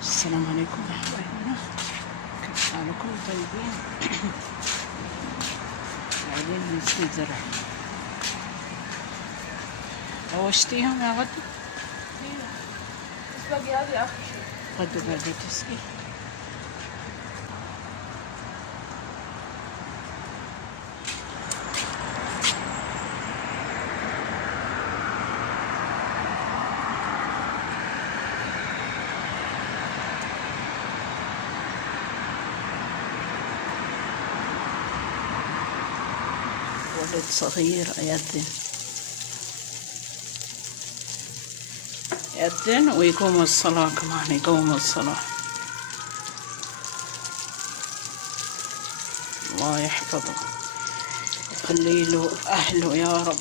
السلام عليكم أحبائنا، كيف حالكم؟ طيبين؟ قاعدين نسقي زرع. روشتيهم يا غدو؟ بس باقي هذه آخر شيء. غدو قاعدة تسقي. ولد صغير يأذن ويقوم الصلاة، كمان يقوم الصلاة. الله يحفظه ويخلي له أهله يا رب.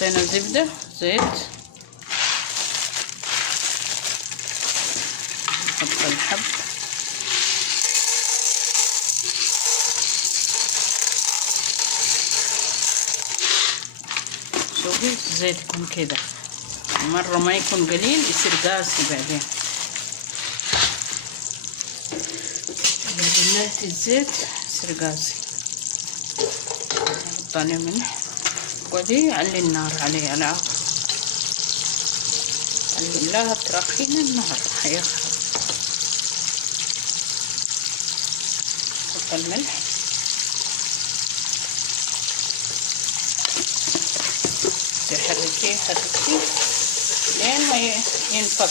حطينا زبدة زيت، نحط الحب، شوفي الزيت يكون كذا، مرة ما يكون قليل يصير قاسي بعدين. إذا قللت الزيت يصير قاسي. نحط عليه ملح، وقعدي علي النار عليه على آخر، علي لا ترخين النار حيخرب. نحط الملح، تحركيه حركيه لين ما ينفك،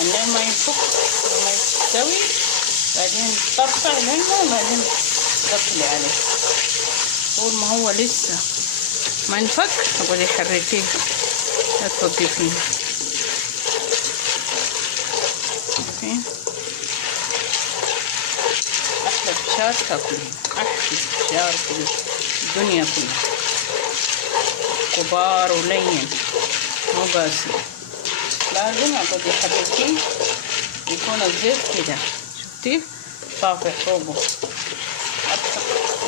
لين ما ينفك وما يستوي، بعدين ترفع لينه وبعدين تقفلي عليه. طول ما هو لسه ما ينفك تقعدي حركيه، لا توقفين. شايفين؟ أحلى فشار تاكلين، أحلى فشار في الدنيا كلها، كبار ولين مو قاسي. لازم اقعدي حركيه يكون الزيت كده، شفتيه طافح فوقه.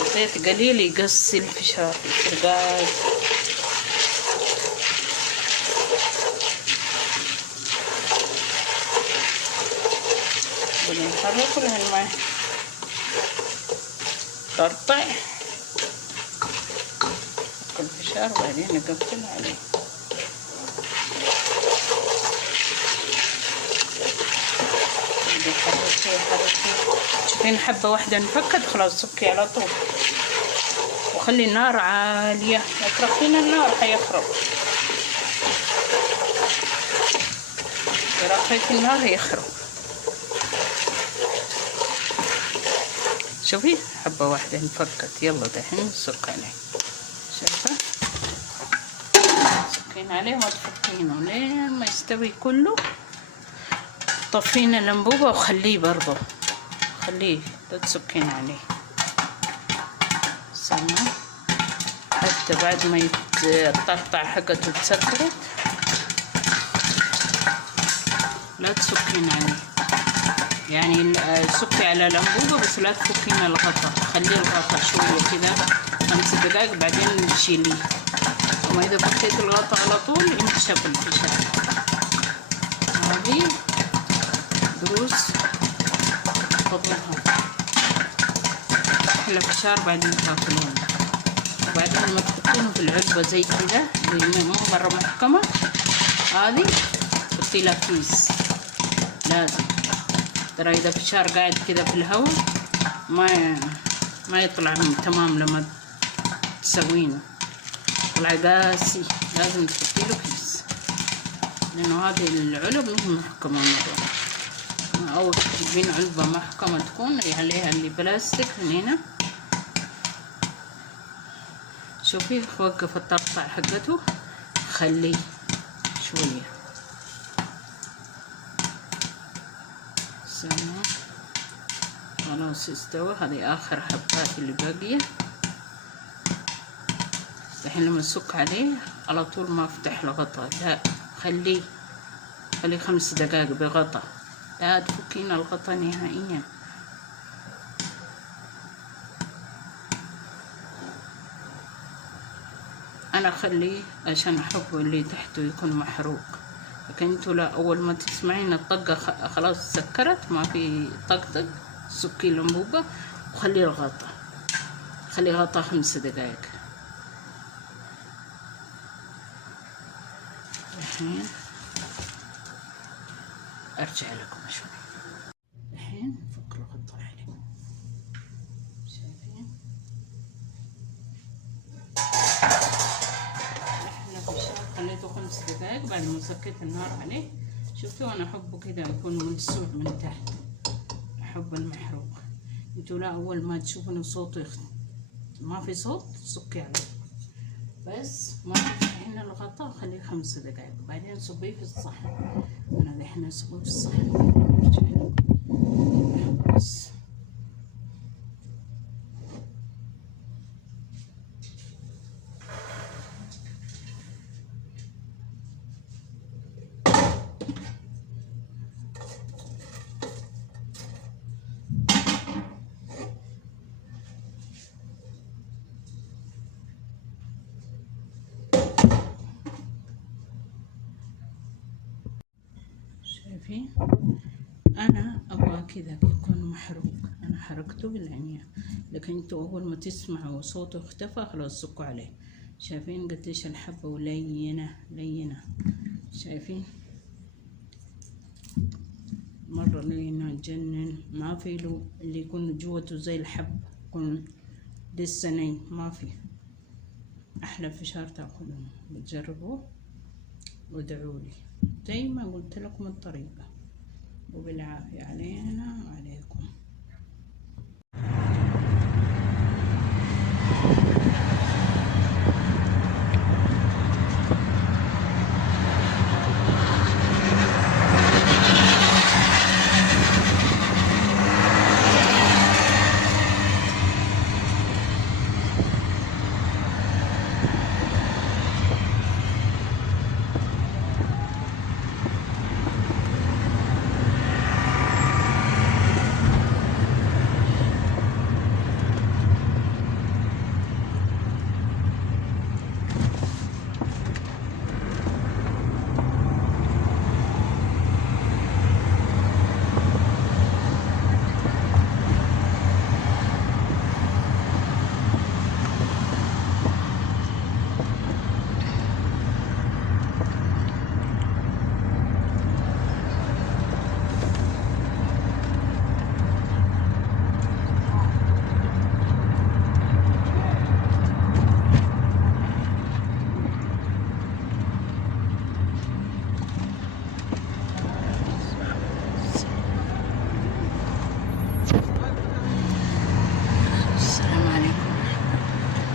الزيت قليل يقصي الفشار يصير قاس. بدنا نحركه لين ما يطرطع الفشار، بعدين نقفل عليه. حركي شوفين حبة واحدة انفكت خلاص سكي على طول، وخلي النار عالية، لا ترخين النار حيخرب. إذا رخيت النار يخرب. شوفي حبة واحدة انفكت، يلا دحين نسك عليه. شايفة؟ سكين عليه ما تفكينه لين ما يستوي كله. طفينا الانبوبة وخليه برضه، خليه لا تسكين عليه. سمع حتى بعد ما يتقطع حقته تسكرت لا تسكين عليه، يعني سكي على الانبوبة بس لا تفكين الغطا، خليه الغطا شوية كذا 5 دقائق بعدين تشيليه. وما اذا فكيت الغطا على طول ينشف الفشار. هذه دروس خذوها، أحلى فشار بعدين تاكلونه. وبعدين لما تحطونه في العلبة زي كذا اللي مو مرة محكمة، هذه حطي لها كيس لازم. ترى إذا فشار قاعد كذا في الهواء ما يطلع تمام، لما تسوينه يطلع قاسي، لازم تحطي له كيس، لأنه هذه العلب مو محكمة مرة. أول تجيبين علبة محكمة تكون عليها اللي بلاستيك من هنا. شوفي وقف التقطع حقته، خليه شوية. سمع خلاص استوى. هذه آخر حبات اللي باقية. الحين لما نسك عليه على طول ما افتح الغطا، لا خليه 5 دقائق بغطا، لا تفكين الغطا نهائيا. انا اخليه عشان احب اللي تحته يكون محروق، لكن انتوا لا، اول ما تسمعين الطقة خلاص سكرت ما في طقطق، سكي الانبوبة وخلي الغطا، خلي غطا 5 دقائق. الحين ارجع لكم شوي. الحين فك الغطا عليه، شايفين؟ احنا بالشهر خليته 5 دقائق بعد ما سكيت النار عليه. شفتوا انا احبه كذا يكون منسوع من تحت، احب المحروق. انتوا لا، اول ما تشوفون صوته ما في صوت سكي عليه، بس ما تفتحين الغطاء خليه 5 دقائق بعدين صبيه في الصحن. انا الحين اسويه في الصحن بس. شايفين؟ انا ابغى كذا يكون محروق، انا حركته بالعنية، لكن انتوا اول ما تسمعوا صوته اختفى خلاص سكوا عليه. شايفين قديش الحبة ولينة لينة؟ شايفين؟ مرة لينة تجنن، ما في له اللي يكون جوته زي الحب يكون لسه ني، ما في. احلى فشار تاكلون، بتجربوه وادعولي زي ما قلت لكم الطريقة، وبالعافية علينا وعليكم.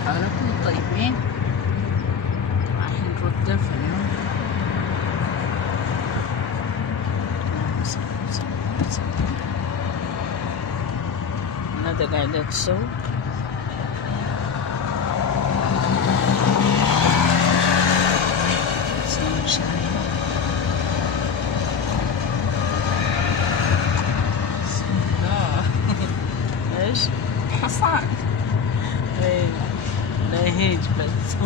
حالكم طيبين؟ راح نرد في اليوم. ندى قاعدة تسوق. تسوي شاي. بسم الله. ايش؟ حصان. ايه لا يهيج بس.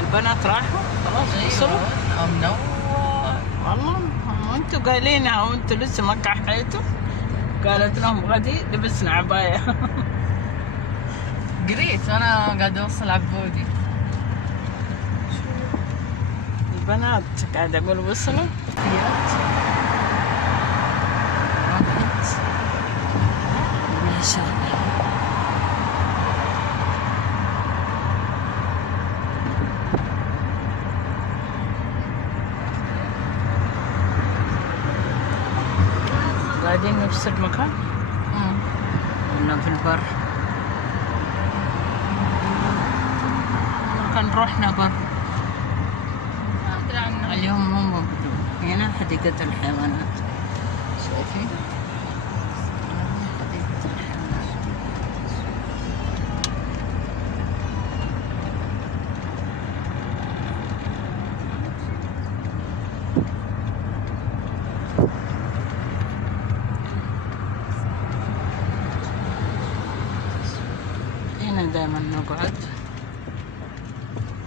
البنات راحوا خلاص وصلوا. منور والله وانتوا قايلينها وانتوا لسه ما كحيتوا. قالت لهم غدي لبسنا عباية. قريت وانا قاعدة اوصل عبودي. البنات قاعدة اقول وصلوا. ما شاء الله. قاعدين نفس المكان ولا في البر؟ ممكن رحنا بر ما ادري عنه اليوم، مو موجودين. هنا حديقة الحيوانات. شايفين؟ هذه حديقة الحيوانات. هنا دائما نقعد،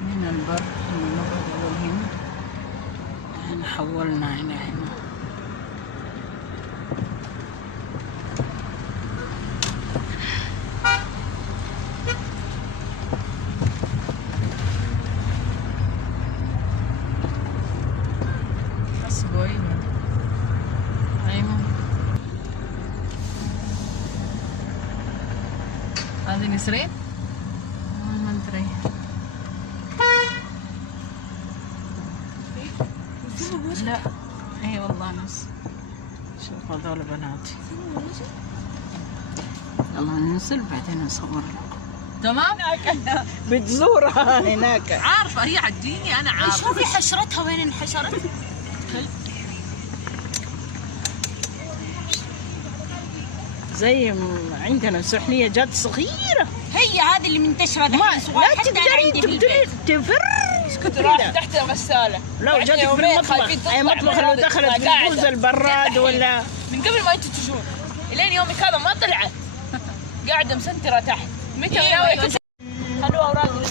هنا البر هنا نقعد أول هنا. هنا حولنا هنا. بس بوينا. أيوة. هذه نسرين؟ ما أدري. لا اي والله ناس. شوف هذول بناتي. يلا ننزل بعدين نصور لكم. تمام؟ بتزورها هناك. عارفة هي عديني أنا عارفة. شوفي حشرتها وين انحشرت. زي عندنا سحلية جات صغيرة. هي هذه اللي منتشرة ما دحين صغار، لا حتى أنا تقدرين عندي في البيت. تفر. كنت رايح تحت الغسالة. لو جاتك في المطبخ، اي مطبخ لو دخلت في البوز البراد ولا من قبل ما انتوا تجون الين يومك هذا ما طلعت. قاعدة مسنترة تحت. متى ناوية خلوا أوراق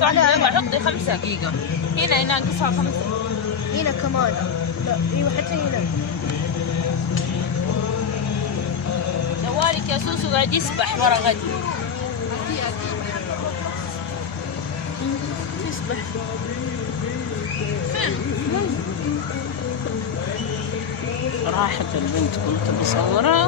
صح. يلا حطي 5 دقيقة. هنا ناقصها 5. هنا كمان. لا ايوه حتى هنا. جوالك يا سوسو قاعد يسبح ورا غد. يسبح فين؟ راحت البنت كنت بصورها